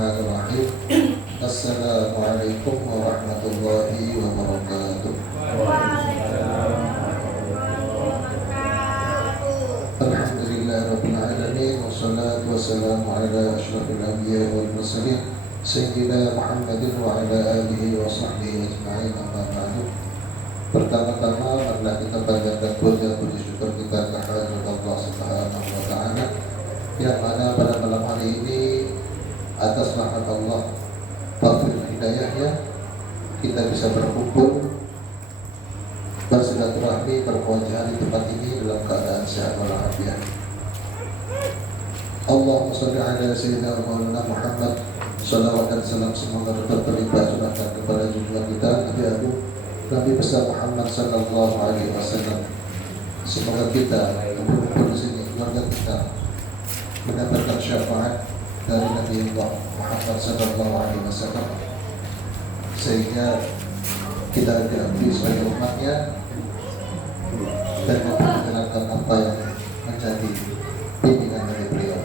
Bismillahirrahmanirrahim. Assalamualaikum warahmatullahi wabarakatuh. Alhamdulillahirabbil alamin wassalatu wassalamu ala asyrafil anbiya'i wal mursalin sayyidina Muhammadin wa ala alihi wa sahbihi ajma'in, amma ba'du. Pertama-tama marilah kita panjatkan puji syukur kita kehadirat Allah Subhanahu wa taala yang mana pada malam hari ini atas rahmat Allah taufik hidayahnya kita bisa berkumpul bersilaturahmi bermuajah di tempat ini dalam keadaan sehat walafiat. Allahumma shalli ala sayyidina Maulana Muhammad. Salawat dan salam semoga tetap terlimpah curahkan kepada junjungan kita Nabi Agung Nabi besar Muhammad sallallahu alaihi wasallam. Semoga kita berkumpul di sini, keluarga kita mendapatkan syafaat dari Nabi Allah Muhammad sallallahu alaihi wasallam, sehingga kita diakui sebagai umatnya dan menjalankan apa yang menjadi bimbingan dari beliau.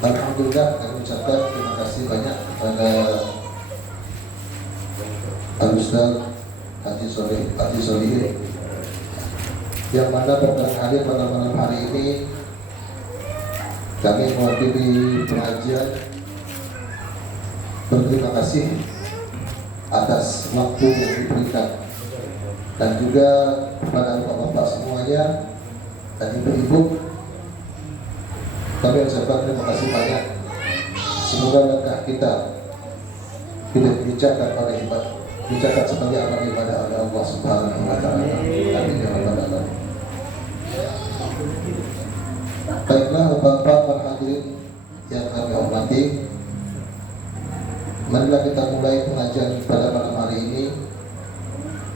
Alhamdulillah, kami ucapkan terima kasih banyak kepada Al-Ustaz Haji Solih yang mana berkenan hadir pada malam hari ini. Kami mewakili pengajian berterima kasih atas waktu yang diberikan, dan juga kepada bapak-bapak semuanya dan ibu-ibu kami ucapkan terima kasih banyak. Semoga langkah kita tidak diucapkan oleh dicatat sebagai amal ibadah oleh Allah Subhanahu wa taala. Amin ya rabbal alamin. Baiklah Bapak hadirin yang kami hormati, marilah kita mulai pengajian pada malam hari ini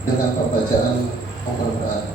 dengan pembacaan Al-Qur'an.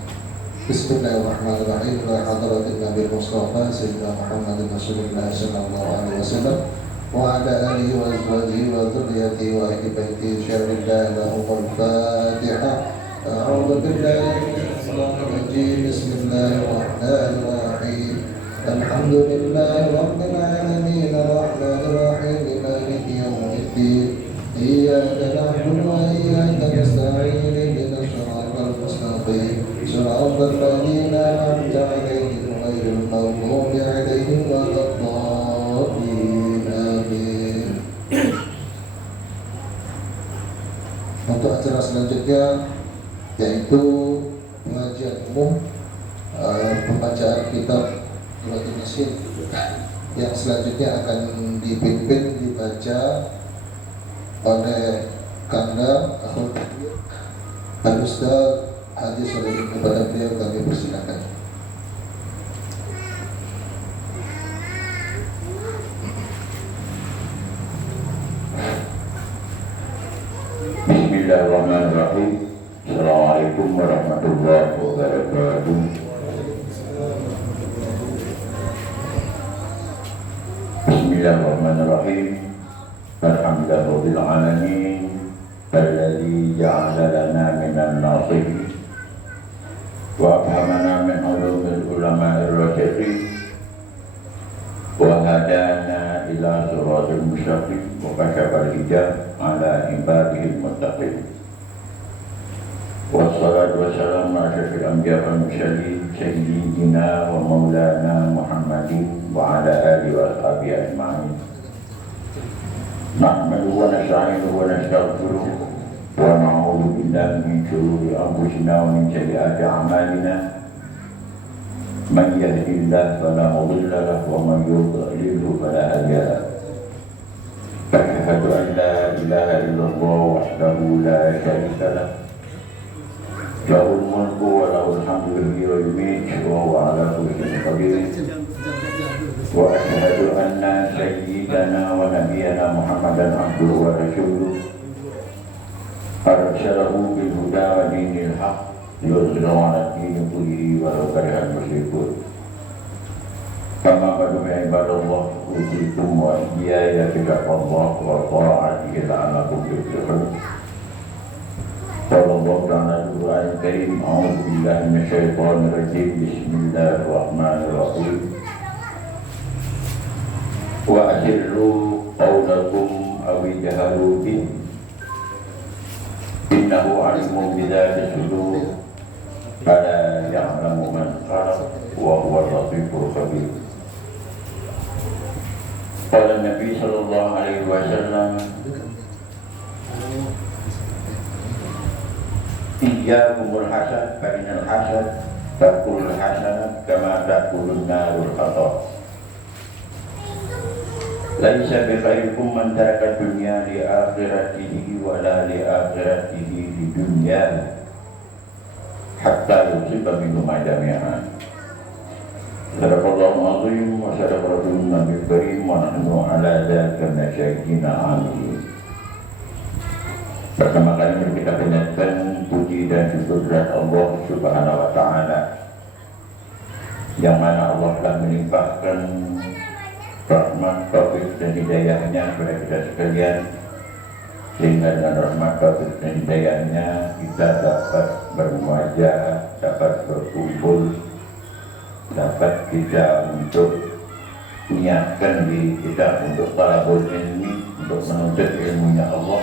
Bismillahirrahmanirrahim. Ila hadratin Nabi Mustafa Sayyidina Muhammadin Rasulullah sallallahu alaihi wasallam wa ala alihi wa azwajihi wa dhurriyyatihi wa ahli baitihi syarrillah lahumul Fatihah. A'udzu billahi minasyaitonir rajim. Bismillahirrahmanirrahim. Alhamdulillahi rabbil alamin arrahmanir rahim maliki yaumiddin. Iyyaka na'budu wa iyyaka nasta'in ihdinas siratal mustaqim siratal ladzina an'amta 'alaihim ghairil maghdubi 'alaihim waladdallin. Amin. Untuk acara selanjutnya yaitu pengajian umum, pembacaan kitab Qur'an Mesin yang selanjutnya akan dibaca oleh Kanda Al-Ustaz Haji Solih. Kepada beliau kami persilakan. Bismillahirrahmanirrahim. Assalamualaikum warahmatullahi wabarakatuh. Bismillahirrahmanirrahim. Alhamdulillahirabbil alamin alladzi ja'ala lana minan nasihin wa afhamana min ulumil ulama'ir rasyidin wa hadana ila siratal mustaqim wa kashafal hijab ala ibadihil muttaqin. Wassalatu wassalamu ala asyrafil anbiya'i wal mursalin sayyidina wa maulana Muhammadin wa ala alihi wa ashabihi ajma'in. Nahmaduhu wa nasta'inuhu wa nastaghfiruh wa na'udzu billahi min shururi anfusina wa min sayyiati a'malina. Man yahdihillahu fala mudilla lahu wa man yudlilhu fala hadiya lahu. Asyhadu an la ilaha illallah wahdahu la syarika lahu. Lahul mulku wa lahul hamdu wa yumiitu wa huwa ala kulli syai'in qadir. Wa asyhadu anna sayyidana wa nabiyyana Muhammadan abduhu wa rasuluh arsalahu bil huda wa dinil haqq liyudhhirahu 'ala ad-dini kullihi walau karihal musyrikun. Kama ba'du ya ibadallah, usikum wa iyaya bittaqwallah wa ta'atihi la'allakum tuflihun. Qala Allah ta'ala fil Qur'anil Karim, a'udzu billahi minasyaitonir rajim. Bismillahirrahmanirrahim. wa asirru qawlakum aw jaharu bih innahu alimun bidzati sudur ala ya'lamu man khalaq wa huwa al-latiful khabir. Qala Nabi sallallahu alaihi wasallam, iyyakumul hasad fa innal hasad ta'kulul hasanat kama ta'kulun narul hatab. Laisa bi khairikum man taraka dunya li akhiratihi wa la li akhiratihi di dunya hatta yusiba minhum jami'an. Sadaqallahu azim wa sadaqa rasulun nabi karim wa nahnu ala dzalika minasyahidina amin. Pertama kali kita panjatkan puji dan syukur kepada Allah Subhanahu wa taala yang mana Allah telah melimpahkan rahmat, taufik dan hidayahnya kepada kita sekalian, sehingga dengan rahmat, taufik dan hidayahnya kita dapat bermuajah, dapat berkumpul, dapat kita untuk niatkan diri kita untuk talabul ilmi, untuk menuntut ilmunya Allah.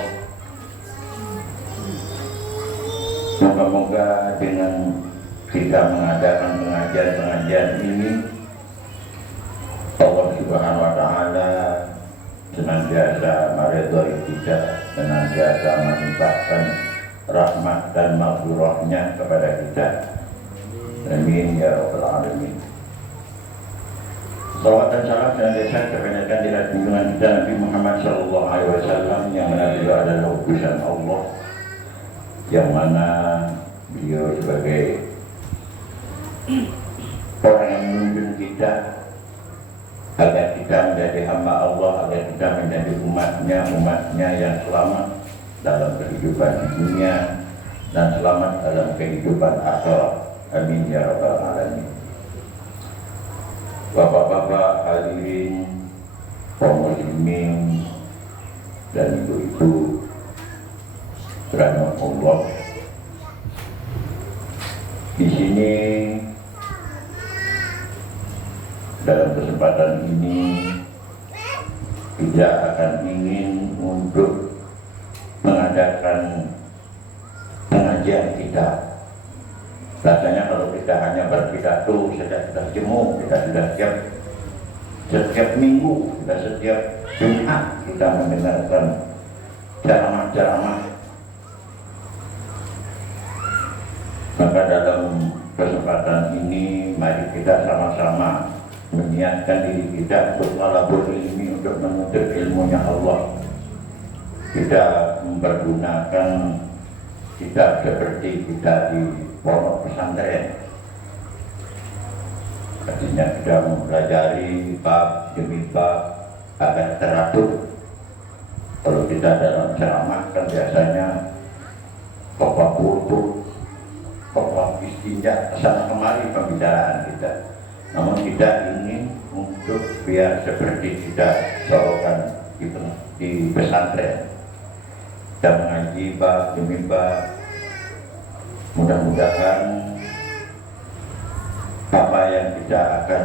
Moga-moga dengan kita mengadakan pengajian-pengajian ini, Allah Subhanahu wa taala senantiasa meridhai kita, senantiasa melimpahkan rahmat dan maghfirah-Nya kepada kita. Amin ya rabbal alamin. Salawat dan salam senantiasa terpanjatkan di atas junjungan kita Nabi Muhammad sallallahu alaihi wasallam yang mana beliau adalah utusan Allah, yang mana beliau sebagai orang yang menuntun kita agar kita menjadi hamba Allah, agar kita menjadi umatnya yang selamat dalam kehidupan di dunia dan selamat dalam kehidupan akhirat. Amin ya rabbal alamin. Bapak-bapak hadirin, kaum muslimin dan ibu-ibu rahmat Allah. Di sini dalam kesempatan ini tidak akan ingin untuk mengadakan pengajian kita. Rasanya kalau kita hanya berpidato sudah jemu, kita sudah setiap minggu, sudah setiap Jumat kita mendengarkan ceramah-ceramah. Maka dalam kesempatan ini mari kita sama-sama menyiapkan diri kita untuk talabul ilmi, untuk menuntut ilmunya Allah. Kita mempergunakan kitab seperti kita di pondok pesantren. Artinya kita mempelajari bab demi bab agar teratur. Kalau kita dalam ceramah kan biasanya bapak pulpul, bapak istinja, kesana kemari pembicaraan kita. Namun kita ingin untuk biar seperti kita seorang di pesantren, kita mengaji bab demi bab. Mudah-mudahan apa yang kita akan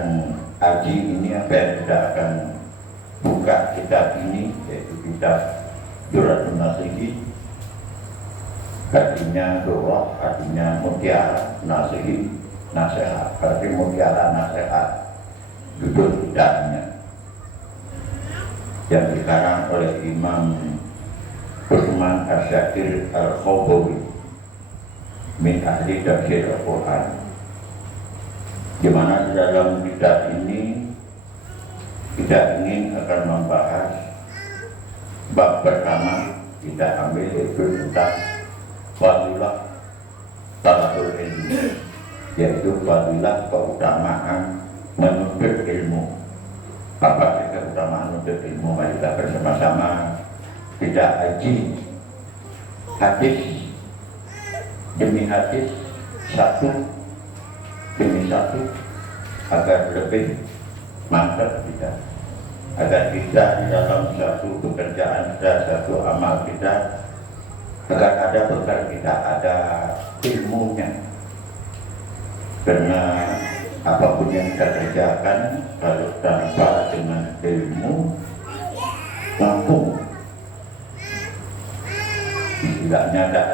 kaji ini, apa yang kita akan buka kitab ini, yaitu kitab Durratun Nasihin, artinya durrah, artinya mutiara, nasihin, nasihat, berarti mutiara nasihat, judul kitabnya yang dikarang oleh Imam Utsman Asy-Syakir Al-Khobawi min ahli tafsir Al-Quran, di mana di dalam kitab ini kita ingin akan membahas bab pertama kita ambil yaitu tentang fadilah talabul ilmi, yaitu fadilah keutamaan menuntut ilmu. Apa sih keutamaan menuntut ilmu? Mari kita bersama-sama kita kaji hadis demi hadis, satu demi satu, agar lebih mantap kita, agar kita di dalam satu pekerjaan kita, satu amal kita, agar ada bekal kita, ada ilmunya. Karena apapun yang kita kerjakan kalau tanpa dengan ilmu mampu, istilahnya tidak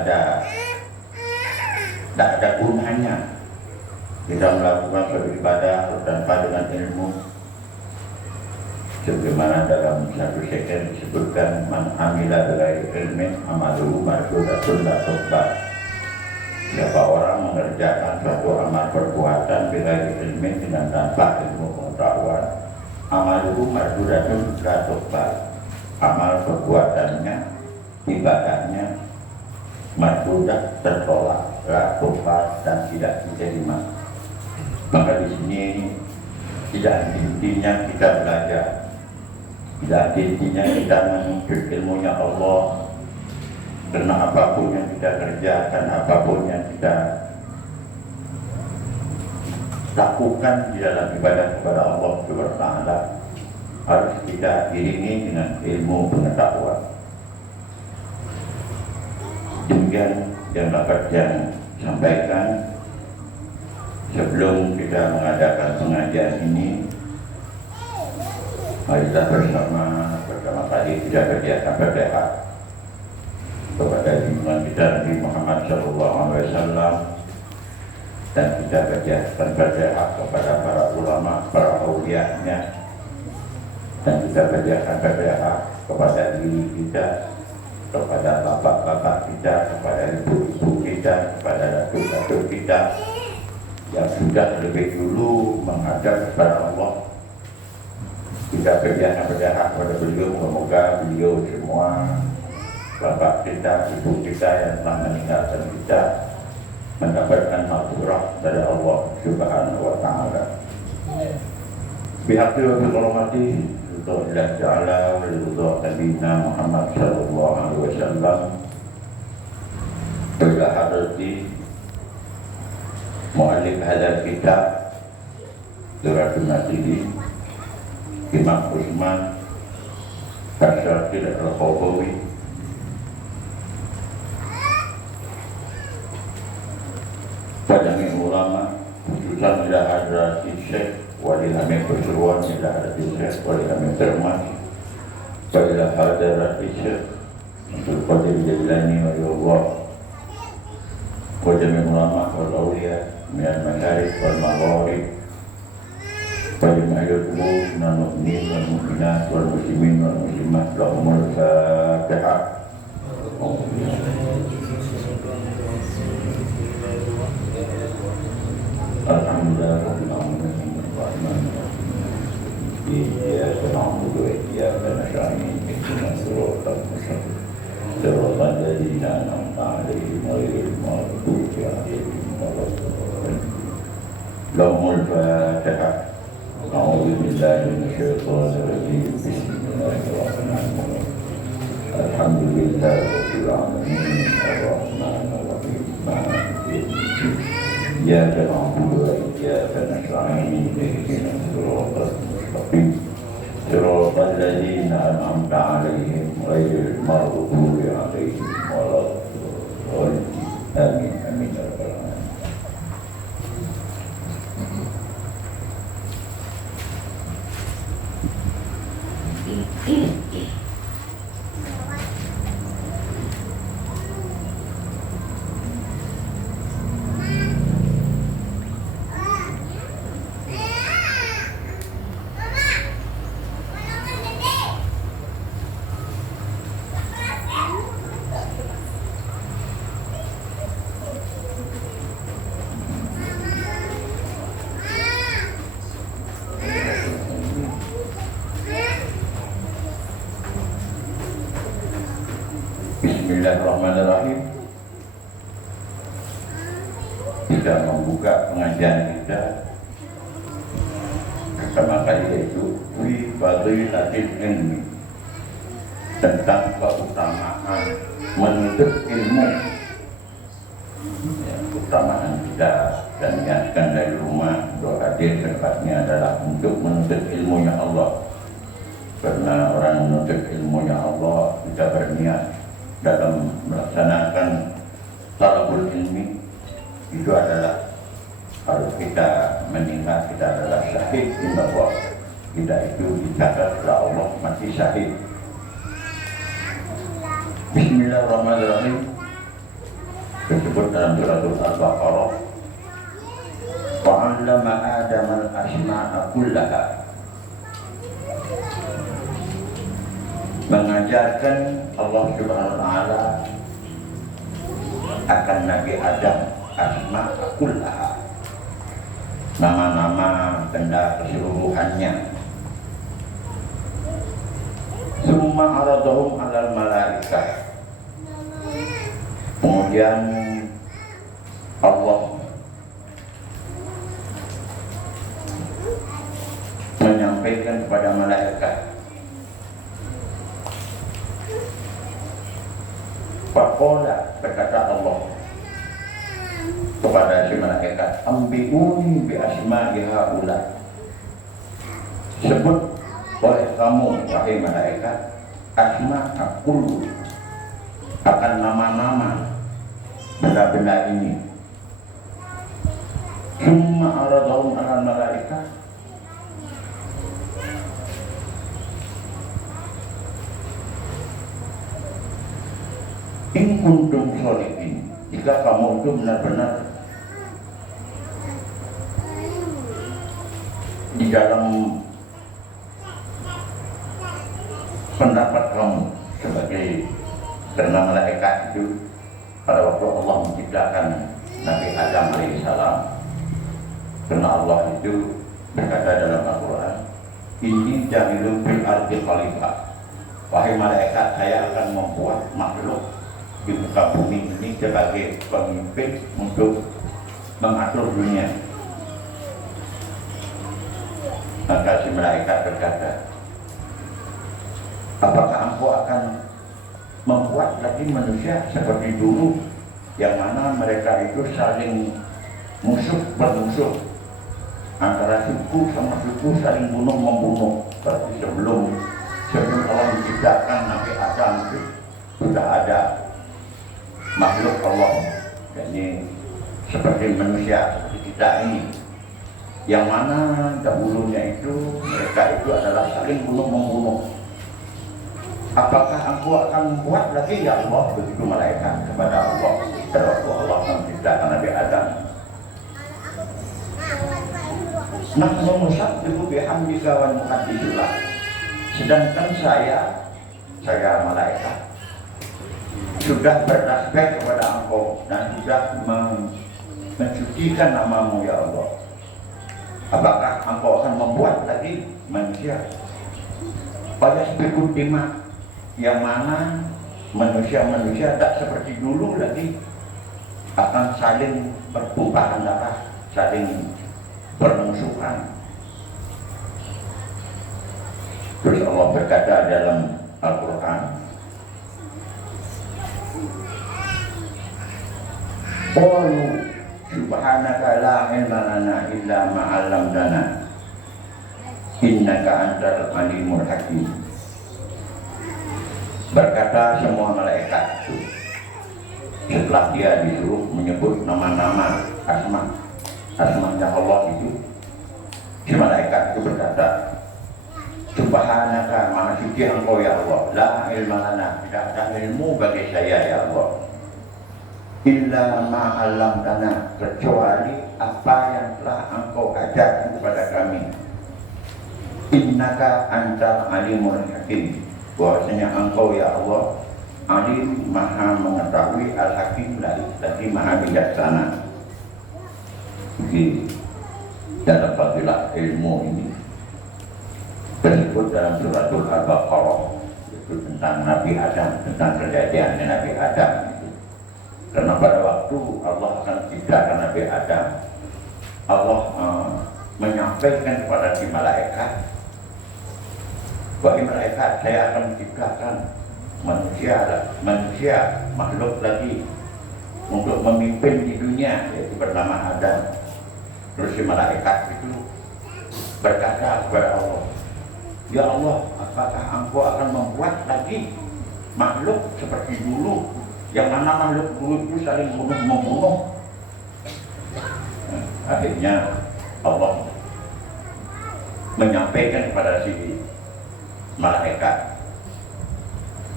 ada gunanya kita melakukan suatu ibadah tanpa dengan ilmu. Sebagaimana dalam satu syair disebutkan, man amila bighairi ilmin amaluhu mardudatun la tuqbal. Siapa orang mengerjakan suatu amal perbuatan bighairi ilmin dengan tanpa ilmu pengetahuan, amaluhu mardudatun la tuqbal. Amal perbuatannya, ibadahnya mardudah, tertolak, la tuqbal, dan tidak diterima. Maka di sini tidak intinya kita belajar, tidak intinya kita menuntut ilmunya Allah, karena apapun yang kita kerjakan, apapun yang kita lakukan di dalam ibadah kepada Allah Subhanahu wa Ta'ala harus kita iringi dengan ilmu pengetahuan. Demikian yang dapat saya sampaikan. Sebelum kita mengadakan pengajian ini, marilah bersama tadi kita kerjakan berdoa kepada junjungan kita Nabi Muhammad SAW, dan kita kerjakan berdoa kepada para ulama, para aulianya, dan kita kerjakan berdoa kepada diri kita, kepada bapak-bapak kita, kepada ibu-ibu kita, kepada datuk-datuk kita yang sudah lebih dulu menghadap kepada Allah. Kita berdoa kepada beliau, semoga beliau semua, bapak kita, ibu kita yang telah meninggalkan kita, mendapatkan maghfirah dari Allah Subhanahu wa Ta'ala. Bihaqqi wa biqurmati Allah Ta'ala wa ridha Nabiina Muhammad sallallahu alaihi wasallam ila hadrati mu'allif hadzal kitab Duratul Nasihi Imam Utsman Asyakir Al-Khawawi, pada ulama, khususan ila hadrati Syekh Wali Hamid Pasuruan, ila hadrati Syekh Wali Hamid Termas, ila hadrati Syekh Abdul Qadir Jailani wa Allah, wa jami' ulama wal awliya min al-masharif wal magharib, wa jami'ul qulub minal mu'minin wal mu'minat wal muslimin wal muslimat. Lahumul Fatihah. Alhamdulillah rabbil alamin arrahmanir rahim iyyaka na'budu wa iyyaka nasta'in ihdinas siratal mustaqim siratal ladzina an'amta 'alaihim ghairil maghdubi 'alaihim waladdallin. Lahumul Fatihah. A'udzu billahi minasyaitonir rajim. Bismillahirrahmanirrahim. Alhamdulillahi rabbil alamin arrahmanir rahim maliki yaumiddin. Iyyaka na'budu wa iyyaka nasta'in ihdinas siratal mustaqim siratal ladzina an'amta 'alaihim ghairil maghdubi 'alaihim waladdallin. Amin amin ya rabbal alamin. Bismillahirrahmanirrahim. Kita membuka pengajian kita pertama kali yaitu fi fadilatil ilmi, tentang keutamaan menuntut ilmu. Ya, keutamaan kita dan niatkan dari rumah untuk hadir tempatnya adalah untuk menuntut ilmunya Allah. Karena orang menuntut ilmunya Allah, kita berniat dalam melaksanakan talabul ilmi itu adalah Kalau kita meninggal, kita adalah syahid inna Allah. Kita itu dicatat oleh Allah masih syahid. Bismillahirrahmanirrahim. Disebut dalam suratul Al-Baqarah, wa'allama Adam al-asma'a kullaha. Mengajarkan Allah Subhanahu wa Ta'ala akan Nabi Adam asma'a kullaha, nama-nama benda keseluruhannya. Summa aradahum alal malaikah. Kemudian Allah menyampaikan kepada malaikat. Faqala, berkata Allah kepada si malaikat, ambiuni bi asma'i haula. Sebut oleh kamu wahai malaikat asma aqulu, akan nama-nama benda-benda ini. Summa aradahum ala malaikat. In kuntum sholihin, jika kamu itu benar-benar di dalam pendapat kamu sebagai, karena malaikat itu pada waktu Allah menciptakan Nabi Adam alaihissalam, karena Allah itu berkata dalam Al-Quran, ini jahilun fil ardi khalifah, wahai malaikat, saya akan membuat makhluk di muka bumi ini sebagai pemimpin untuk mengatur dunia. Maka si malaikat berkata, apakah engkau akan membuat lagi manusia seperti dulu, yang mana mereka itu saling bermusuh, antara suku sama suku saling bunuh-membunuh. Berarti sebelum Allah menciptakan Nabi Adam itu sudah ada makhluk Allah, jadi seperti manusia, seperti kita ini, yang mana dahulunya itu mereka itu adalah saling bunuh-membunuh. Apakah engkau akan membuat lagi ya Allah? Begitu malaikat kepada Allah pada waktu Allah menciptakan Nabi Adam. Nahnu nusabbihu bihamdika wa nuqaddisu lak. Sedangkan saya malaikat sudah bertasbih kepada engkau dan sudah mensucikan namamu ya Allah. Apakah engkau akan membuat lagi manusia pada sebikut dima, yang mana manusia-manusia tak seperti dulu lagi akan saling bertumpahan darah, saling bermusuhan. Terus Allah berkata dalam Al-Quran, qalu subhanaka la ilma lana illa ma 'allamtana innaka antal alimul hakim. Berkata semua malaikat itu setelah dia disuruh menyebut nama-nama asmanya Allah itu, si malaikat itu berkata, subhanaka, maha suci engkau ya Allah, la ilma lana, tidak ada ilmu bagi saya ya Allah, illa ma 'allamtana, kecuali apa yang telah engkau ajarkan kepada kami. Innaka antal alimul hakim, bahwasanya engkau ya Allah alim, maha mengetahui, al-hakim, lagi maha bijaksana. Di dalam fadilah ilmu ini tersebut dalam suratul Al-Baqarah, itu tentang Nabi Adam, tentang kejadian Nabi Adam itu. Karena pada waktu Allah akan menciptakan Nabi Adam, Allah menyampaikan kepada si malaikat, wahai malaikat, saya akan menciptakan manusia makhluk lagi untuk memimpin di dunia, yaitu bernama Adam. Terus si malaikat itu berkata kepada Allah, ya Allah, apakah engkau akan membuat lagi makhluk seperti dulu, yang mana makhluk dulu itu saling bunuh-membunuh? Akhirnya Allah menyampaikan kepada si malaikat,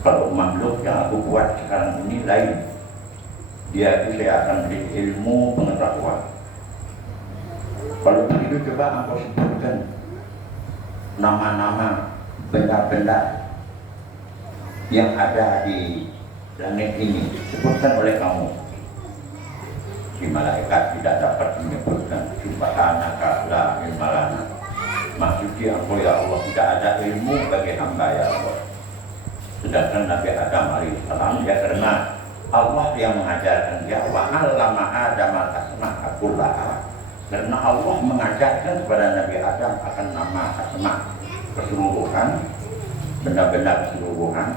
kalau makhluk yang aku buat sekarang ini lain, dia itu saya akan beri ilmu pengetahuan. Kalau begitu coba engkau sebutkan nama-nama benda-benda yang ada di langit ini, sebutkan oleh kamu. Si malaikat tidak dapat menyebutkan, subhanaka la ilma lana. Maksudnya engkau ya Allah, tidak ada ilmu bagi hamba ya Allah. Sedangkan Nabi Adam alaihissalam, ya karena Allah yang mengajarkan dia, wa 'allama Adama asma'a kullaha. Karena Allah mengajarkan kepada Nabi Adam akan nama asma keseluruhan, benda-benda keseluruhan,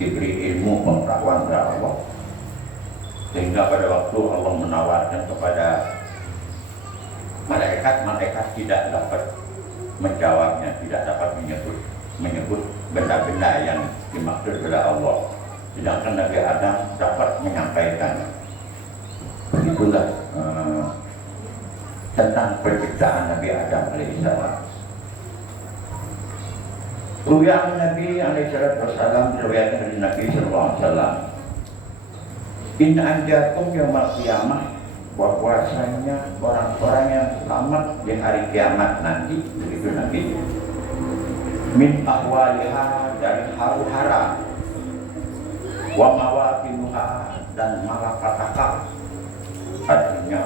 diberi ilmu pengetahuan oleh Allah. Sehingga pada waktu Allah menawarkan kepada malaikat tidak dapat menjawabnya, tidak dapat menyebut benda-benda yang dimaksud oleh Allah. Sedangkan Nabi Adam dapat menyampaikan. Begitulah tentang penciptaan Nabi Adam alaihissalam. Ruya Nabi alaihissalam diriwayatkan dari Nabi sallallahu alaihi wasallam, in anjatum yaumil qiyamah, bahwasanya orang-orang yang selamat di hari kiamat nanti, begitu Nabi, min ahwaliha, dari haru-hara, wa mawaqinuha, dan malapetaka, artinya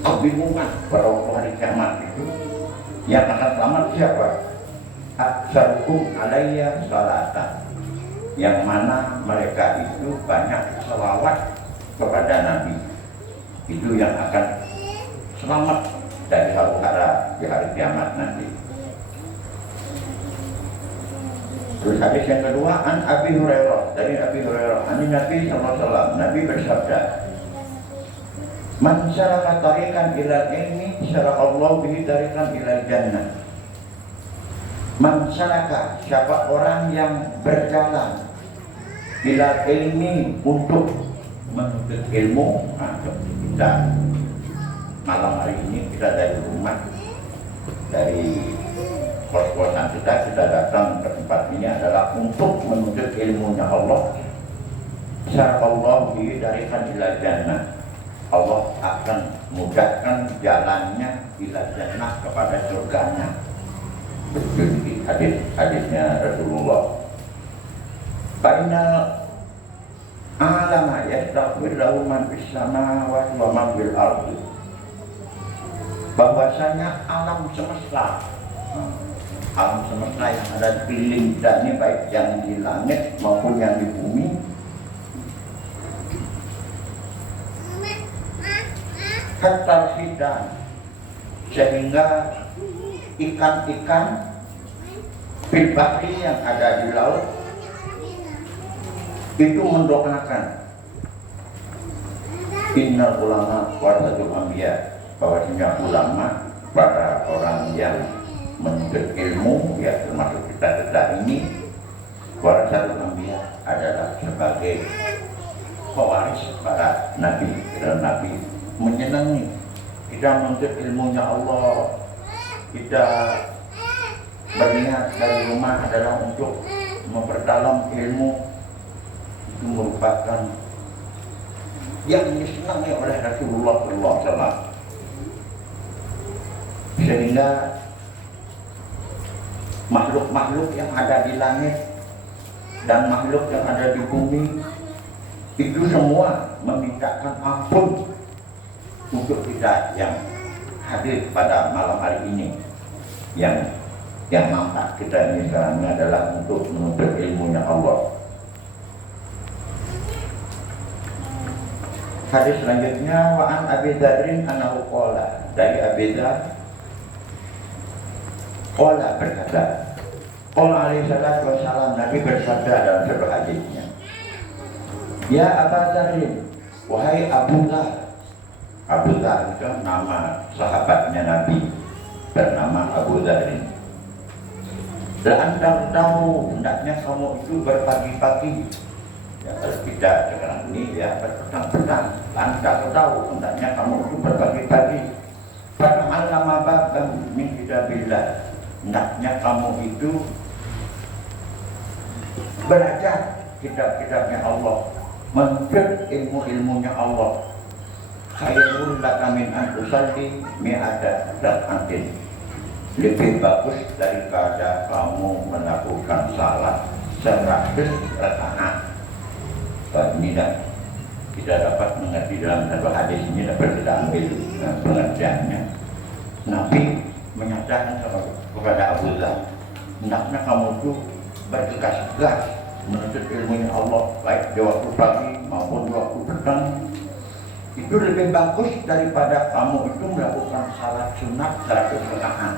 kebingungan pada waktu hari kiamat itu. Yang akan selamat siapa? Aksarukum alayya salatan, yang mana mereka itu banyak selawat kepada Nabi. Itu yang akan selamat dari haru-hara di hari kiamat nanti. Terus hadis yang kedua, an Abi Hurairah, dari Abi Hurairah, an Nabi sallallahu alaihi wasallam, Nabi bersabda, man syaraka tariqan ilal ilmi syaraqallahu bihi tariqan ilal jannah. Man syaraka, siapa orang yang berjalan ilal ilmi, untuk menuntut ilmu. Nah, kita malam hari ini kita dari rumah, dari kos-kosan kita datang ke tempat ini adalah untuk menuntut ilmunya Allah. Syaraqallahu bihi tariqan ilal jannah. Allah akan mudahkan jalannya ila jannah, kepada surganya. Begitu hadisnya Rasulullah. Baina alama yastaghfir lahu man fis samawati wa man fil ardi. Bahwasanya alam semesta yang ada di sekeliling kita ini, baik yang di langit maupun yang di bumi, hatta hidan, sehingga ikan-ikan fil bahri, yang ada di laut, itu mendoakan innal ulama warasatul anbiya, bahwasanya ulama, para orang yang menuntut ilmu, ya termasuk kita ini, warasatul anbiya, adalah sebagai pewaris para nabi. Dan nabi menyenangi kita menuntut ilmunya Allah, kita berniat dari rumah adalah untuk memperdalam ilmu. Itu merupakan yang disenangi oleh Rasulullah SAW. Sehingga makhluk-makhluk yang ada di langit dan makhluk yang ada di bumi itu semua memintakan ampun untuk kita yang hadir pada malam hari ini. Yang nampak kita ini sekarang adalah untuk menuntut ilmunya Allah. Hadis selanjutnya, wa an Abi Dzarrin annahu qala, dari Abi Dzar qala, berkata, qala alaihi salatu wassalam, Nabi bersabda dalam sebuah hadisnya, ya Abu Dzarrin, wahai Abu Dzar. Abu Dzar itu nama sahabatnya Nabi, bernama Abu Dzarrin. Dan Anda tahu, hendaknya kamu itu berpagi-pagi, Ya, kalau kita sekarang ini ya berpedang-pedang, tak tahu hendaknya kamu itu berbagi-bagi. Padahal lama bahkan min kitabillah, hendaknya kamu itu belajar kitab-kitabnya Allah, menuntut ilmu-ilmunya Allah. Khairul laka min an tusalli mi'ata rak'atin. Lebih bagus daripada kamu melakukan salat 100 rakaat. Ini dah kita dapat mengerti dalam satu hadis ini, dapat kita ambil pengertiannya. Nabi menyatakan kepada Abu Dhar, hendaknya kamu itu bergegas-gegas menuntut ilmunya Allah, baik di waktu pagi maupun di waktu petang. Itu lebih bagus daripada kamu itu melakukan salat sunat 100 rakaat.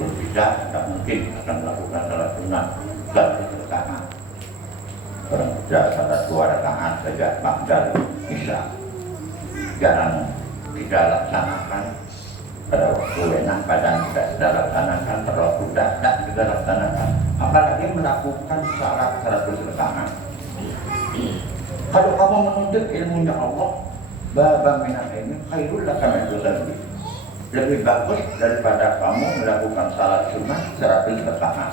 Tidak mungkin akan melakukan salat sunat 100 rakaat. Orang tidak salat 2 rakaat saja ba'dal isya jarang kita laksanakan. Pada waktu enak badan tidak kita laksanakan, pada waktu tidak kita laksanakan, apalagi melakukan salat 100 rakaat. Kalau kamu menuntut ilmunya Allah, baba minal ilmi khairul laka min tusalli, lebih bagus daripada kamu melakukan salat sunat 100 rakaat.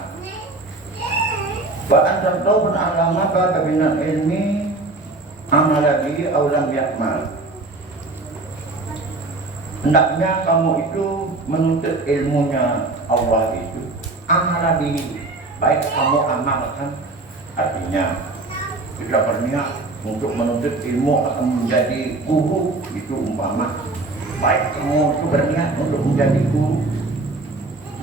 Wa antum tawbun alama baba minal ilmi amala bihi aw lam ya'mal. Hendaknya kamu itu menuntut ilmunya Allah itu amala bihi, baik kamu amalkan. Artinya kita berniat untuk menuntut ilmu akan menjadi guru, itu umpama. Baik kamu itu berniat untuk menjadi guru,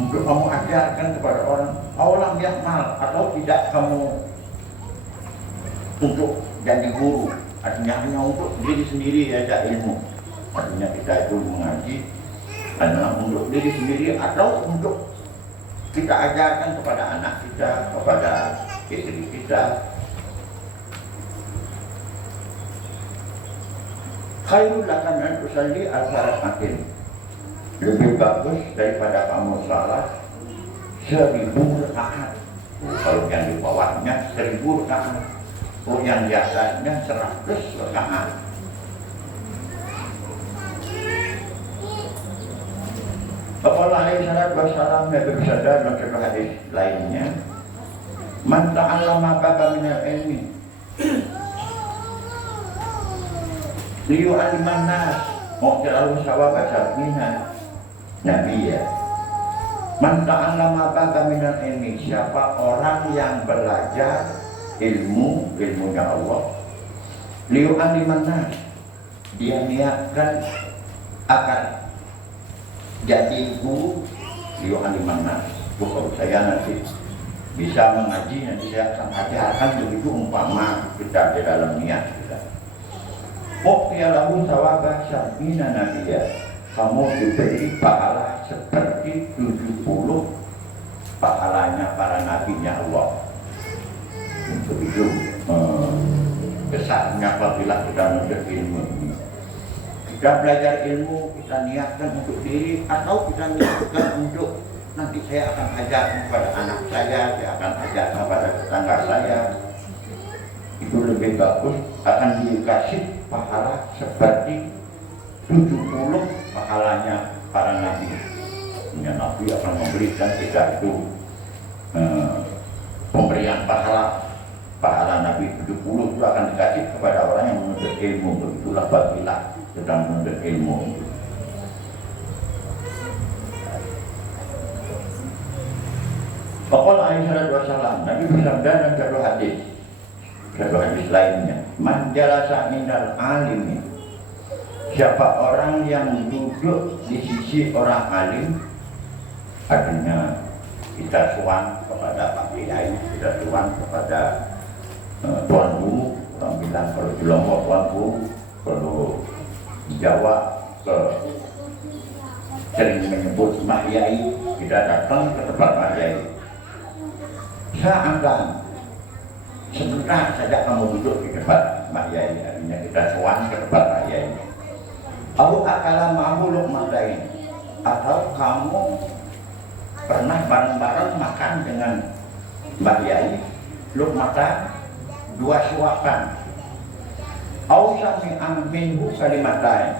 untuk kamu ajarkan kepada orang, awalam yakmal, atau tidak kamu untuk jadi guru, artinya hanya untuk diri sendiri saja ilmu. Artinya kita itu mengaji adalah untuk diri sendiri atau untuk kita ajarkan kepada anak kita, kepada istri kita. Khairul laka min an tusalli al-rak'atin, lebih bagus daripada kamu salat 1000 rakaat. Kalau yang di bawahnya 1000 rakaat, kalau yang di atasnya 100 rakaat. Bapak alaihi salatu wassalam Nabi bersabda dalam satu hadis lainnya, man ta'allama baba minal ilmi liyu'alliman nas mu'tilahu sawaba sabina nabiyya. Man ta'allama baba minal ilmi, siapa orang yang belajar ilmunya Allah, liyu'alliman nas, dia niatkan akan jadi guru, liyu'alliman nas. Kalau saya nanti bisa mengaji, nanti saya akan ajarkan, begitu umpama kita di dalam niat kita. Mu'tilahu sawaba sabina nabiyya, kamu diberi pahala seperti 70 pahalanya para nabinya Allah. Begitu besarnya apabila kita menuntut ilmu ini. Kita belajar ilmu, kita niatkan untuk diri atau kita niatkan untuk nanti saya akan ajarkan kepada anak saya akan ajarkan kepada tetangga saya. Itu lebih bagus, akan dikasih pahala seperti 70 pahalanya para nabi. Nabi akan memberikan kita itu pemberian pahala nabi 70 itu akan dikasih kepada orang yang menuntut ilmu. Begitulah bagilah sedang menuntut ilmu. Pokoknya alaihi salatu wassalam, Nabi bersabda dalam satu hadis lainnya, man jalasa indal alimi, siapa orang yang duduk di sisi orang alim, artinya kita sowan kepada Pak Kiai, kita sowan kepada Tuan Guru, orang bilang kalau di Lombok Tuan Guru, kalau di Jawa sering menyebut Mak Yai, kita datang ke tempat Mak Yai. Seakan sebentar saja kamu duduk di tempat Mak Yai, artinya kita sowan ke tempat Mak Yai. Au akala ma'hu luqmatain, atau kamu pernah bareng-bareng makan dengan Mbak Yai, luqmatan dua suapan. Au sami'an minhu kalimatain,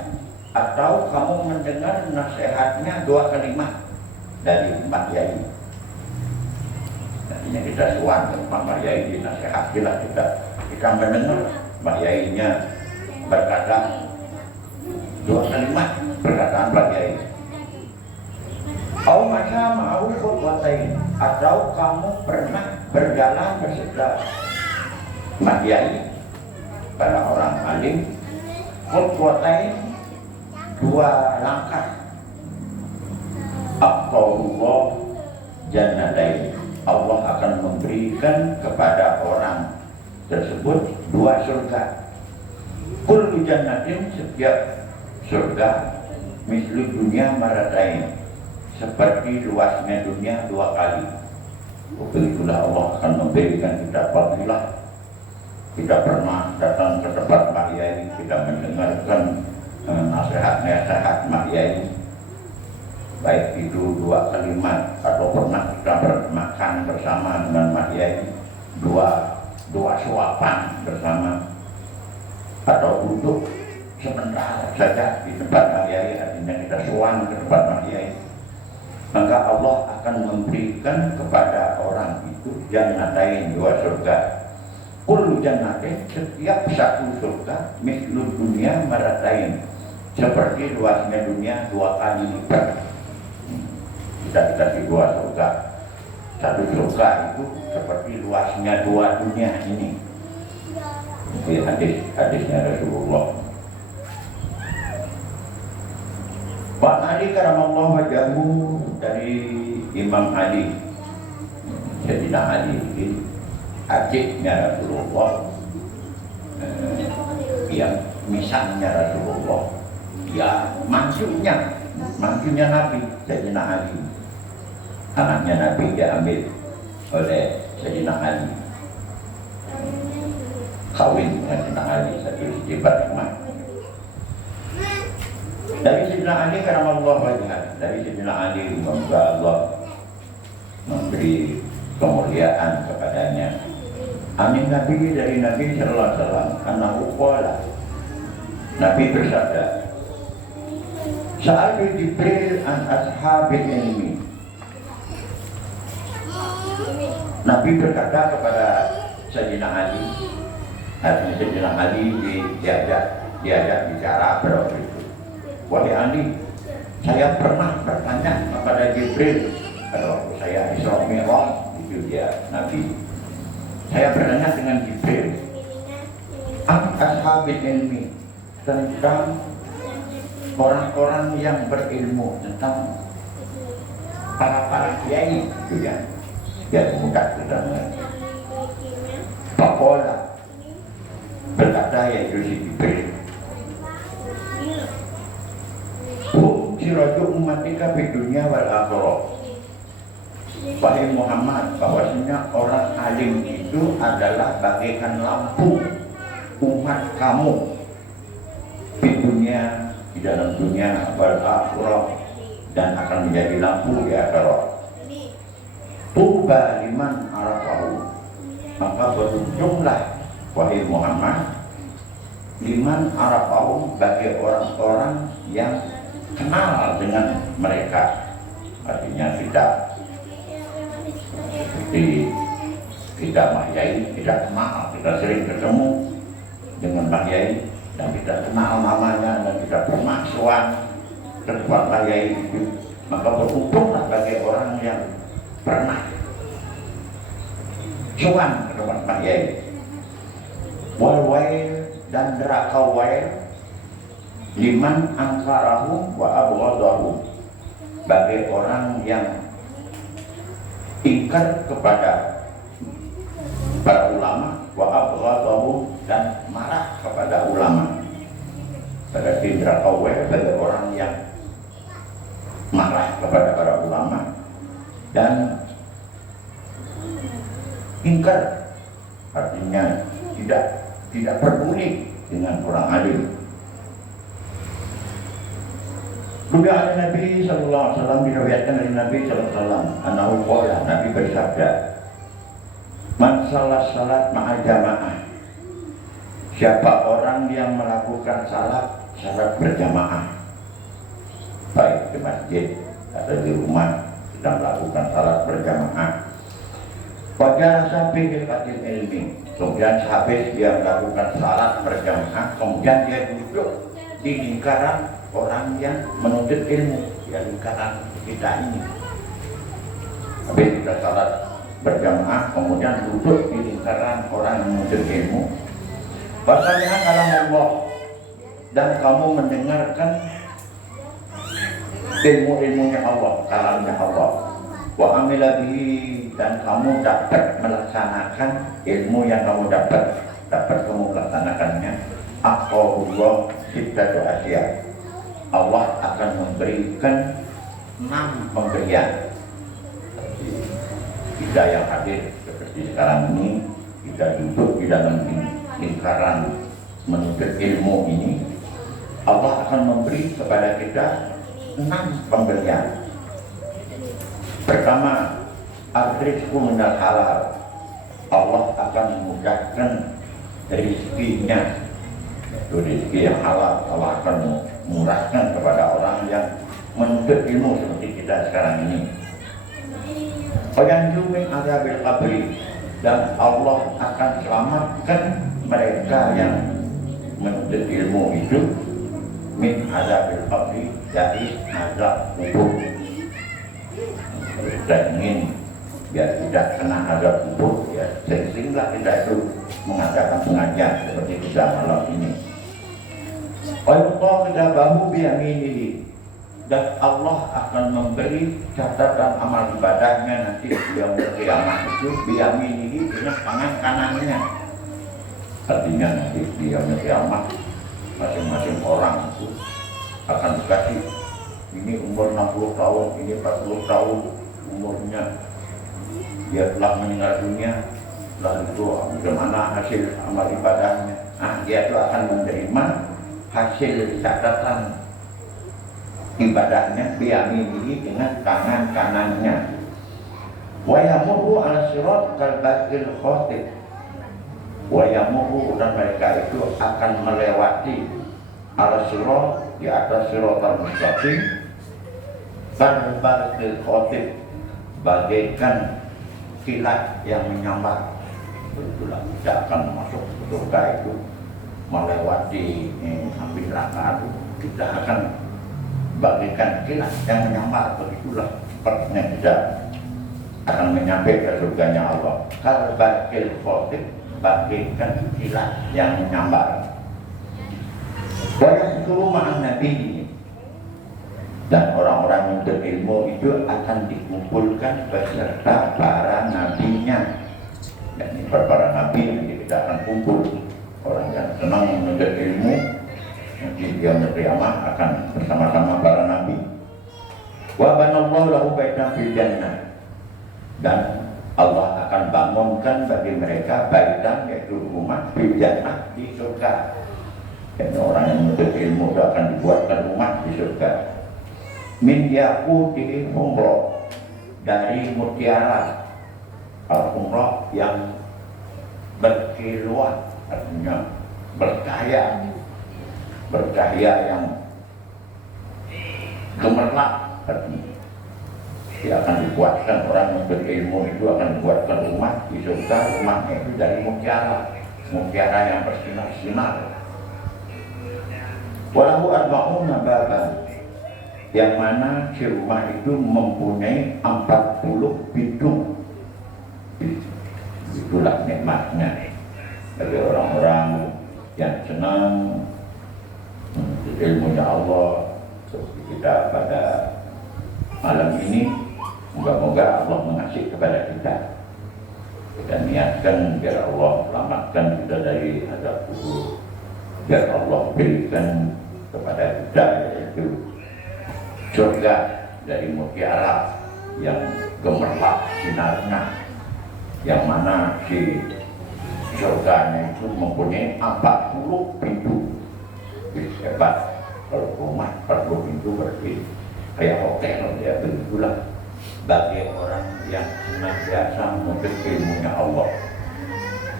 atau kamu mendengar nasihatnya dua kalimat dari Mbak Yai. Nantinya kita suan ke Mbak Yai, dinasihatilah kita mendengar Mbak Yainya berkata dua kalimat perkataan Mbak Yai. Au maka mau khutbatain, atau kamu pernah berjalan bersama Mbak Yai pada orang alim, khutbatain dua langkah. Aqallah jannatain, Allah akan memberikan kepada orang tersebut dua surga. Kullu jannatin, setiap surga, mislu dunia maratain, seperti luasnya dunia dua kali. Begitulah Allah akan memberikan kita fadilah. Kita pernah datang ke tempat Mbak Yai, kita mendengarkan nasihat-nasihat Mbak Yai, baik itu dua kalimat atau pernah kita makan bersama dengan Mbak Yai, dua suapan bersama, atau duduk sebentar saja di tempat Mbak Yai, artinya kita suan ke tempat Mbak Yai, maka Allah akan memberikan kepada orang itu jannatain, dua surga. Kullu jannatin, setiap satu surga, mislu dunia maratain, seperti luasnya dunia dua kali lipat. Kita dikasih dua surga, satu surga itu seperti luasnya dua dunia ini. Ini hadisnya Rasulullah. Pak Ali karamallahu wajhahu, dari Imam Ali, Sayyidina Ali ini adiknya Rasulullah, yang misalnya Rasulullah, ya mantunya Nabi Sayyidina Ali, anaknya Nabi diambil oleh Sayyidina Ali, kawin dengan Sayyidina Ali, satu istri Fatimah. Dari Sayyidina Ali karamallahu wajhahu, dari Sayyidina Ali, semoga Allah memberi kemuliaan kepadanya. Amin Nabi, dari Nabi sallallahu alaihi wasallam, annahu qala, Nabi bersabda, Sa'al Jibril an ashabil ilmi. Nabi berkata kepada Sayyidina Ali, artinya Sayyidina Ali diajak bicara pada waktu itu. Wahai Ali, saya pernah bertanya kepada Jibril pada waktu saya Isra Mi'raj, itu dia Nabi. Saya bertanya dengan Jibril, ashabil ilmi, tentang orang-orang yang berilmu, tentang para kiai, itu ya, yang mudah terdengar. Pakola berkata, yaitu si Jibril, siraju umatika di dunia wal akhirah. Wahai Muhammad, bahwasanya orang alim itu adalah bagaikan lampu umat kamu di dunia, di dalam dunia wal akhirah, dan akan menjadi lampu di akhirat. Tuba liman arafahu, maka berunjunglah wahai Muhammad, liman arafahu, bagi orang-orang yang kenal dengan mereka. Artinya kita Mbak Yai tidak kenal, kita sering ketemu dengan Mbak Yai dan kita kenal namanya dan kita pernah sowan ke tempat Mbak Yai itu, maka beruntunglah bagi orang yang pernah sowan ke tempat Mbak Yai. Wal wail, dan neraka wail, liman angkarahu wa abghadahu, bagi orang yang ingkar kepada para ulama, wa abghadahu, dan marah kepada ulama. Berarti neraka wail bagi orang yang marah kepada para ulama dan ingkar, artinya tidak peduli dengan orang alim. Juga ada Nabi sallallahu alaihi wasallam, diriwayatkan dari Nabi sallallahu alaihi wasallam, anahu qala, Nabi bersabda, man salat ma'al jamaah, siapa orang yang melakukan salat berjamaah, baik di masjid atau di rumah sedang melakukan salat berjamaah, pada sampai di katil ilmi, kemudian habis dia melakukan salat berjamaah, kemudian dia duduk di lingkaran orang yang menuntut ilmu, ya lingkaran kita ini. Habis kita salat berjamaah, kemudian duduk di lingkaran orang yang menuntut ilmu. Bahasanya kalam Allah, dan kamu mendengarkan ilmu-ilmunya Allah, kalamnya Allah. Wa amila bihi, dan kamu dapat melaksanakan ilmu yang kamu dapat kamu melaksanakannya. Aqalullah sittatu asya, Allah akan memberikan 6 pemberian. Kita yang hadir seperti sekarang ini, kita duduk di dalam lingkaran menuntut ilmu ini, Allah akan memberi kepada kita 6 pemberian. Pertama, ar-rizqu minal halal, Allah akan memudahkan rezekinya, itu rezeki yang halal. Allah akan memurahkan kepada orang yang menuntut ilmu seperti kita sekarang ini. Wayanju min azabil qabri, dan Allah akan selamatkan mereka yang menuntut ilmu itu min azabil qabri, dari azab kubur. Kita ingin biar tidak kena azab kubur, ya sehingga kita itu mengadakan pengajian seperti kita malam ini. Allah kitabahu biyaminihi, dan Allah akan memberi catatan amal ibadahnya nanti di yaumul qiyamah itu biyaminihi, dengan tangan kanannya. Artinya nanti di yaumul qiyamah masing-masing orang itu akan dikasih, ini umur 60 tahun, ini 40 tahun umurnya, dia telah meninggal dunia, lalu itu bagaimana hasil amal ibadahnya. Dia itu akan menerima hasil catatan ibadahnya biyaminihi, dengan tangan kanannya. Wa yamurru ala sirat kalbaqil khotib, wa yamurru, dan mereka itu akan melewati ala sirat, di atas siratal mustaqim, kalbaqil khotib, bagaikan kilat yang menyambar. Itulah kita akan masuk ke surga itu melewati hampir neraka itu, kita akan bagaikan kilat yang menyambar. Begitulah sepertinya kita akan menyampai ke surganya Allah. Kalbaqil khotib, bagaikan kilat yang menyambar. Wa yadhkuru ma'an nabi, dan orang-orang yang berilmu itu akan dikumpulkan beserta para nabinya. Dan para nabi nanti kita akan kumpul. Orang yang senang menuntut ilmu nanti dia kiamat akan bersama-sama para nabi. Wa banallahu lahu baitan fil jannah, dan Allah akan bangunkan bagi mereka baitan, yaitu rumah, fil jannah, di surga. Dan orang yang menuntut ilmu itu akan dibuatkan rumah di surga. Min yaquti humra, dari mutiara. Al-humra yang berkiluan, artinya bercahaya yang gemerlap. Artinya dia akan dibuatkan, orang yang berilmu itu akan dibuatkan rumah di surga. Rumahnya itu dari mutiara yang bersinar-sinar. Walahu arba'una baban, yang mana si rumah itu mempunyai 40 pintu. Itulah nikmatnya bagi orang-orang yang senang ilmunya Allah. Seperti kita pada malam ini, moga-moga Allah mengasih kepada kita. Kita niatkan biar Allah selamatkan kita dari azab kubur, biar Allah berikan kepada kita yaitu surga dari mutiara yang gemerlap sinarnya, yang mana si surganya itu mempunyai 40 pintu. Hebat. Kalau rumah 40 pintu berarti kayak hotel, ya begitulah bagi orang yang senantiasa menuntut ilmunya Allah.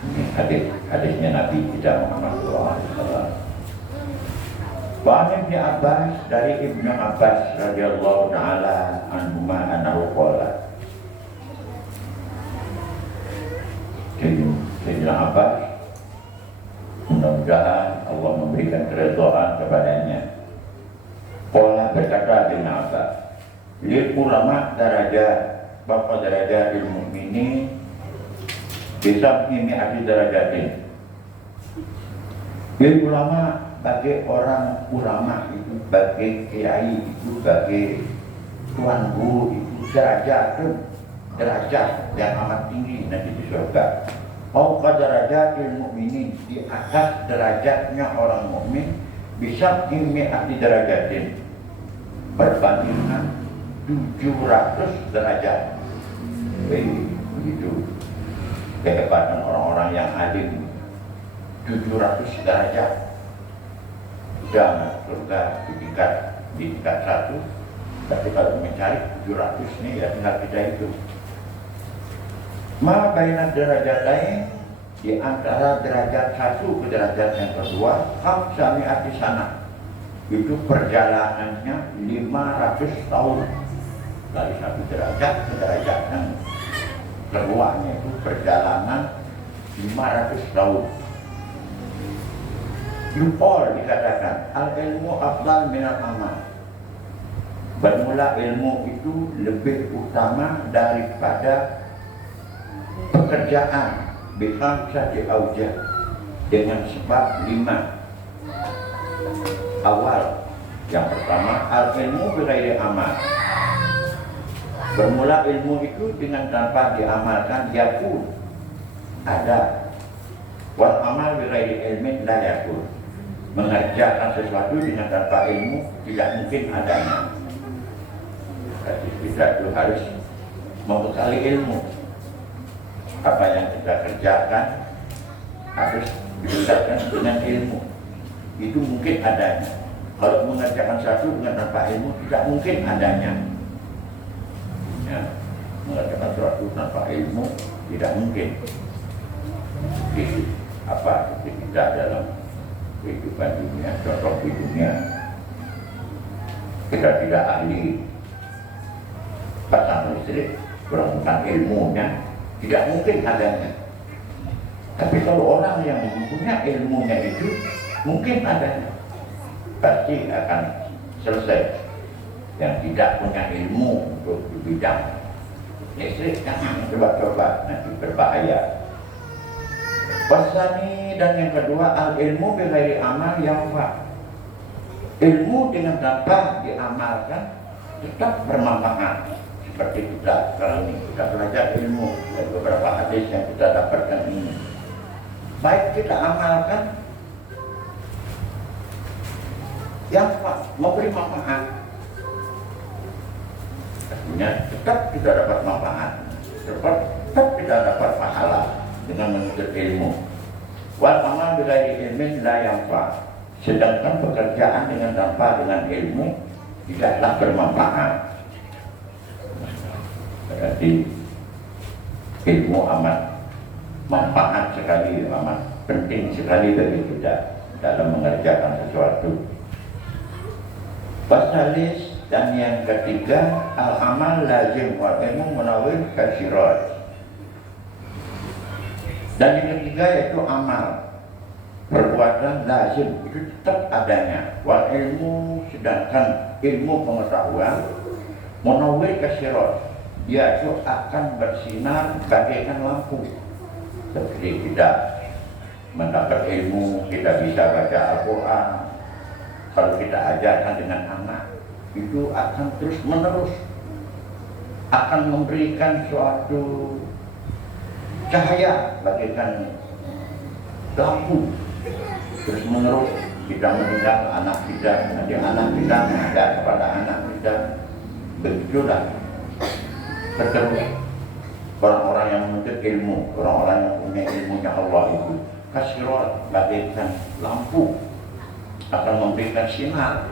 Ini hadisnya Nabi kita Muhammad SAW. Wa Ibnu Abbas, dari Ibnu Abbas radhiyallahu taala anhuma annahu qala. Sayyidina Abbas, mudah-mudahan Allah memberikan keridhaan kepadanya. Qala, berkata Sayyidina Abbas, lil ulama darajat, bapak darajat ilmu ini bisa mi'ati darajatin. Lil ulama, bagi orang ulama itu, bagi kiai itu, bagi tuan guru itu, derajat yang amat tinggi nanti di surga. Fauqa darajatil mukminin, di atas derajatnya orang mukmin, bisa mi'ati darajatin, perbandingan 700 derajat. Begitu kehebatan orang-orang yang alim, 700 derajat. Sudah surga di tingkat 1, tapi kalau mencari 700 nih ya tinggal kita itu. Ma baina derajat lain, di antara derajat 1 ke derajat yang kedua, khamsami'ati sana, itu perjalanannya 500 tahun. Dari 1 derajat ke derajat yang keduanya itu perjalanan 500 tahun. Yupol dikatakan al-ilmu afdal minal amal, bermula ilmu itu lebih utama daripada pekerjaan. Bikhamsati aujah, dengan sebab 5. Awal, yang pertama, al-ilmu bighairi amal, bermula ilmu itu dengan tanpa diamalkan, yakun, ada. Wal amal bighairi ilmin la yakun, mengerjakan sesuatu dengan tanpa ilmu tidak mungkin adanya. Jadi kita itu harus membekali ilmu. Apa yang kita kerjakan harus didasarkan dengan ilmu. Itu mungkin adanya. Kalau mengerjakan sesuatu dengan tanpa ilmu tidak mungkin adanya. Ya, mengerjakan sesuatu tanpa ilmu tidak mungkin. Jadi, apa kita dalam kehidupan dunia, contoh di dunia, kita tidak ahli pasang listrik, kurang ilmunya, tidak mungkin adanya. Tapi kalau orang yang punya ilmunya itu mungkin adanya, pasti akan selesai. Yang tidak punya ilmu untuk di bidang listrik, jangan coba-coba, nanti berbahaya. Wasani, dan yang kedua, al-ilmu bighairi amal yanfa, ilmu dengan tanpa diamalkan tetap bermanfaat. Seperti kita kali ini kita belajar ilmu dari beberapa hadis yang kita dapatkan ini, baik kita amalkan, yanfa, memberi manfaat, artinya tetap kita dapat manfaat, tetap kita dapat pahala dengan menuntut ilmu. Wal amal bighairi ilmin la yanfa, sedangkan pekerjaan dengan ilmu tidaklah bermanfaat. Berarti ilmu amat manfaat sekali, amat penting sekali bagi kita dalam mengerjakan sesuatu. Pasalis, dan yang ketiga, al-amal lazim wal ilmu munawwir kasyirat. Dan yang ketiga yaitu amal, perbuatan lazim itu tetap adanya. Wal ilmu, sedangkan ilmu pengetahuan, munawwir kasyirat, dia itu akan bersinar bagaikan lampu. Seperti kita mendapat ilmu, kita bisa baca Al-Quran. Kalau kita ajarkan dengan anak, itu akan terus menerus, akan memberikan suatu cahaya bagaikan lampu. Terus menerus kita mendidik anak kita, nanti anak kita mengajar kepada anak kita. Begitulah terus orang-orang yang menuntut ilmu, orang-orang yang punya ilmunya Allah itu kasyirat, bagaikan lampu, akan memberikan sinar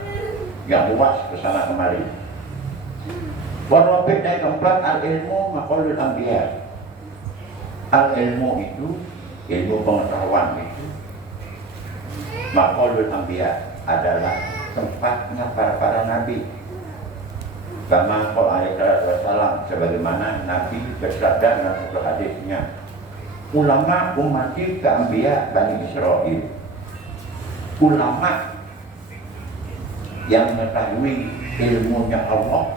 yang luas ke sana kemari. Warwabit yang keempat, al-ilmu maqalul anbiya. Al-ilmu itu ilmu pengetahuan itu. Maqalul anbiya adalah tempatnya para nabi. Kama qala alaihi wasallam, sebagaimana Nabi bersabda dalam satu hadisnya, ulama ummati ka anbiya Bani Israil. Ulama yang mengetahui ilmunya Allah,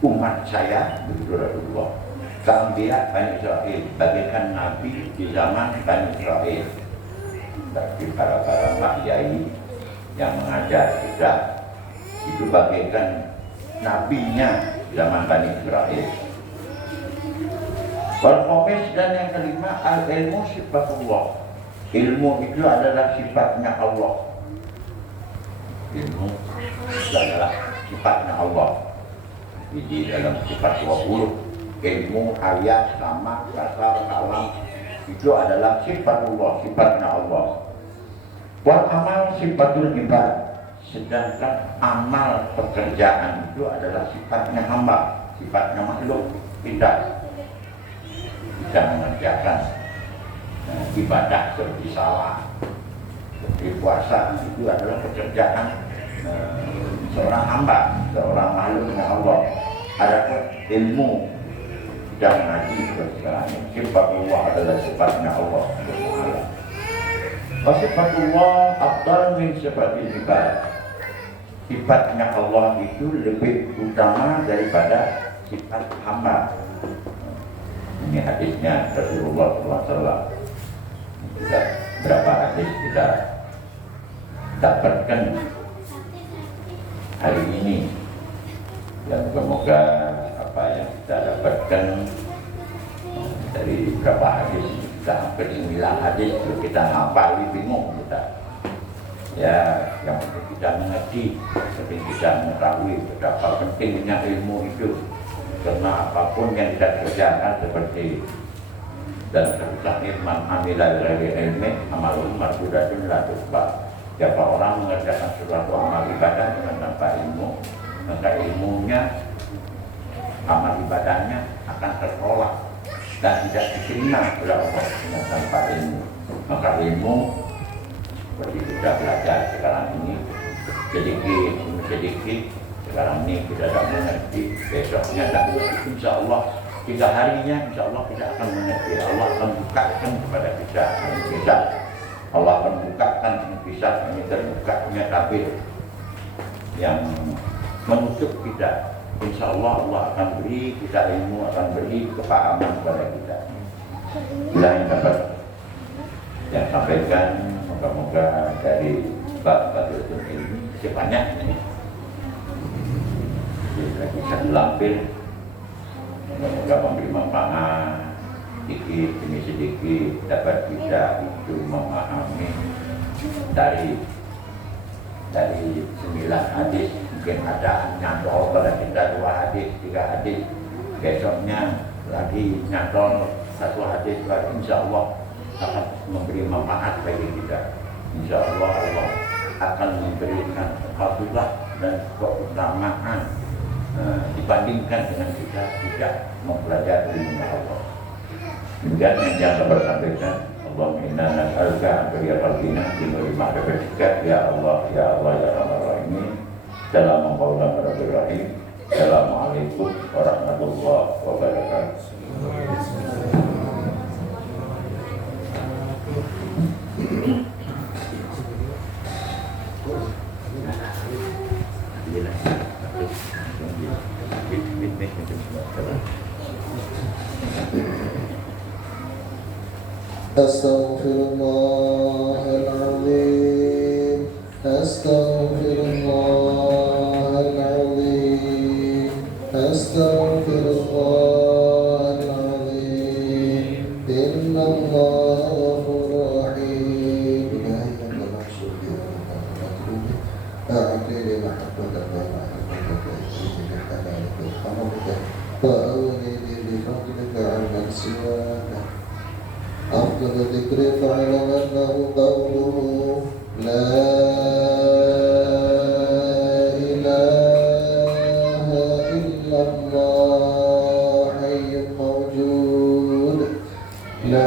umat saya, begitu Rasulullah, ka anbiya Bani Israil, bagaikan Nabi di zaman Bani Israil. Tapi para kiai yang mengajar kita itu bagaikan nabinya zaman Bani Israil. Wal khamis, dan yang kelima, al ilmu sifatullah. Ilmu itu adalah sifatnya Allah. Ilmu adalah sifatnya Allah. Jadi dalam sifat 20, ilmu, ayat, sama, kasar, kalam, itu adalah sifatullah, sifatnya Allah. Wal amal sifatul ibad, sedangkan amal pekerjaan itu adalah sifatnya hamba, sifatnya makhluk. Tidak mengerjakan ibadah seperti salat, seperti puasa, itu adalah pekerjaan seorang hamba, seorang makhluknya Allah. Adapun ilmu dan ngaji seperti sekarang, sifatullah adalah sifatnya Allah. Sifatullah afdal min sifatil ibad. Sifatnya Allah itu lebih utama daripada sifat hamba. Ini hadisnya Rasulullah SAW. Kita berapa hadis kita dapatkan hari ini, dan semoga apa yang kita dapatkan dari berapa hadis, kita hampir 9 hadis, kita hafal, bingung kita. Ya, yang penting kita mengerti, penting kita mengetahui betapa pentingnya ilmu itu. Karena apapun yang kita kerjakan seperti dan kerusakan man amila dari ilmi amalun marfudatun la tuqbal. Siapa orang mengerjakan suatu amal ibadah dengan tanpa ilmu, maka ilmunya, amal ibadahnya akan tertolak dan tidak diterima oleh Allah dengan tanpa ilmu. Maka ilmu seperti kita belajar sekarang ini sedikit, sekarang ini kita tidak mengerti, besoknya tidak mengerti, insya Allah 3 harinya insya Allah kita akan mengerti. Allah akan bukakan kepada kita bisa. Allah akan bukakan bisa, ini terbukanya tabir yang menutup kita. Insya Allah Allah akan beri kita ilmu, akan beri kepahaman kepada kita. Bila yang dapat yang sampaikan, moga-moga dari bab ini sebanyak ini bisa dilampir, moga-moga memberi manfaat sedikit demi sedikit, dapat kita itu memahami dari 9 hadis, mungkin ada nyantol pada kita 2 hadis, 3 hadis, besoknya lagi nyantol 1 hadis lagi, insya Allah akan memberi manfaat bagi kita. Insya Allah Allah akan memberikan fadilah dan keutamaan dibandingkan dengan kita tidak mempelajari ilmu Allah. Demikian yang dapat sampaikan. Allahumma inna nas'aluka an taqabbal bima ma'rifatika ya Allah ya Allah ya Rabbal alamin. Bismillahirrahmanirrahim. Assalamualaikum warahmatullahi wabarakatuh. Astaghfirullahaladzim, astaghfirullahaladzim, astaghfirullahaladzim. Innallaha ghafurur rahim. Ilahi anta nahsyudu wa natubu a'tini mahabbatan wa mahabbatan wa halalika wa haramika wa awlini bi fadlika 'ala siwaka. أفضل الذكر فاعلم أنه قوله لا إله إلا الله حي موجود لا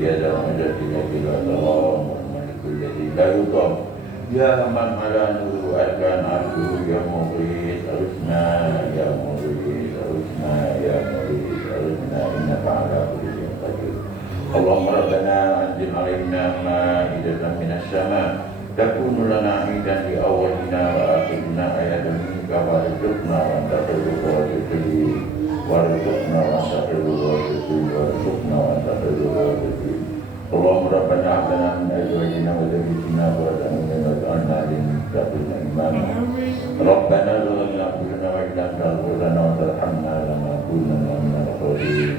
يا ذا العزة الذي لا ترام والملك الذي لا يضام يا من على نور أركان عبده يا مغيث أغثنا يا مغيث أغثنا يا مغيث أغثنا إنك على كل شيء قدير اللهم ربنا أنزل علينا مائدة من السماء تكون لنا عيدا لأولنا وآخرنا آية منك وارزقنا وأنت خير الرازقين وارزقنا وأنت خير الرازقين وارزقنا وأنت خير الرازقين اللهم ربنا هب لنا من أزواجنا وذريتنا قرة أعين واجعلنا للمتقين إماما ربنا ظلمنا أنفسنا وإن لم تغفر لنا وترحمنا لنكونن من الخاسرين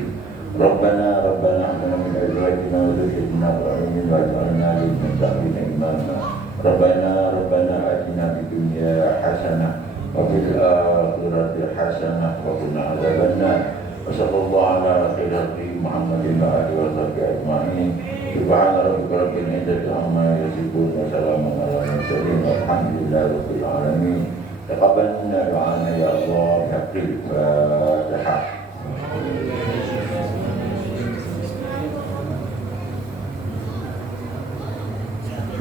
ربنا هب لنا من أزواجنا وذريتنا قرة أعين واجعلنا للمتقين إماما ربنا آتنا في الدنيا حسنة وفي الآخرة حسنة وقنا عذاب النار وصلى الله على خير خلقه محمد وآله وصحبه أجمعين سبحان ربك رب العزة عما يصفون وسلام على المرسلين والحمد لله رب العالمين تقبل منا دعانا يا الله بحق الفاتحة.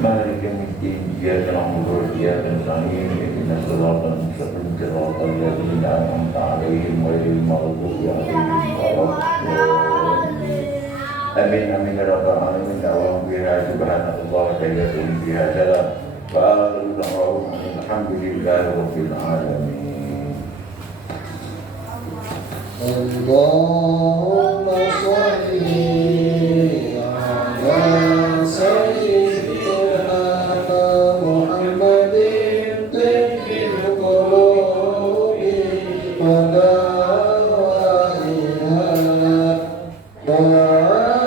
مالك يوم الدين إياك نعبد وإياك نستعين اهدنا الصراط المستقيم صراط الذين أنعمت عليهم غير المغضوب عليهم ولا الضالين آمين آمين يا رب العالمين دعواهم فيها سبحانك الله وتحيتهم فيها سلام وآخر دعواهم الحمد لله رب العالمين. اللهم صل على سيدنا محمد طب القلوب ودوائها